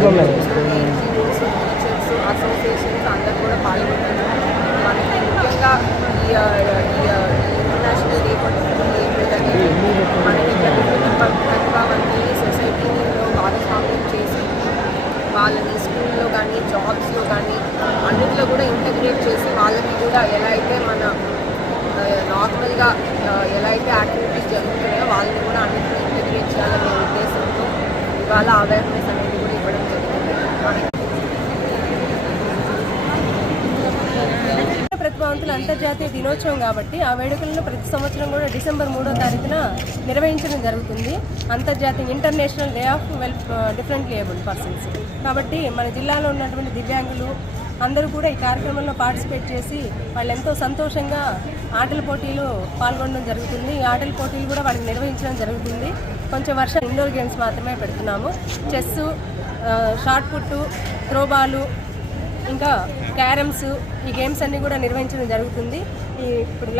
Teachers associations అందరూ కూడా పాల్గొన్నారు. మనకి ముఖ్యంగా ఈ ఇంటర్నేషనల్ డే పట్టుకుంటుంది ఏంటంటే మనకి ప్రతిభావంతుల్ని సొసైటీలో భాగస్వామ్యం చేసి వాళ్ళని స్కూల్లో కానీ జాబ్స్లో కానీ అన్నింటిలో కూడా ఇంటగ్రేట్ చేసి వాళ్ళకి కూడా ఎలా అయితే మన నార్మల్గా ఎలా అయితే యాక్టివిటీస్ జరుగుతున్నాయో వాళ్ళని కూడా అన్నింటిలో ఇంటగ్రేట్ చేయాలనే ఉద్దేశంతో ఇవాళ అవేర్నెస్ అనేది కూడా ఇవ్వడం జరుగుతుంది. ప్రతిభావంతుల అంతర్జాతీయ దినోత్సవం కాబట్టి ఆ వేడుకలను ప్రతి సంవత్సరం కూడా డిసెంబర్ 3వ తారీఖున నిర్వహించడం జరుగుతుంది. అంతర్జాతీయ international day of differently abled persons. కాబట్టి మన జిల్లాలో ఉన్నటువంటి దివ్యాంగులు అందరూ కూడా ఈ కార్యక్రమంలో పార్టిసిపేట్ చేసి వాళ్ళు ఎంతో సంతోషంగా ఆటల పోటీలు పాల్గొనడం జరుగుతుంది. ఈ ఆటల పోటీలు కూడా వాళ్ళకి నిర్వహించడం జరుగుతుంది. కొంచెం వర్షం ఇండోర్ గేమ్స్ మాత్రమే పెడుతున్నాము. చెస్సు, షార్ట్ పుట్టు, త్రోబాలు, ఇంకా క్యారమ్స్, ఈ గేమ్స్ అన్నీ కూడా నిర్వహించడం జరుగుతుంది. ఇప్పుడు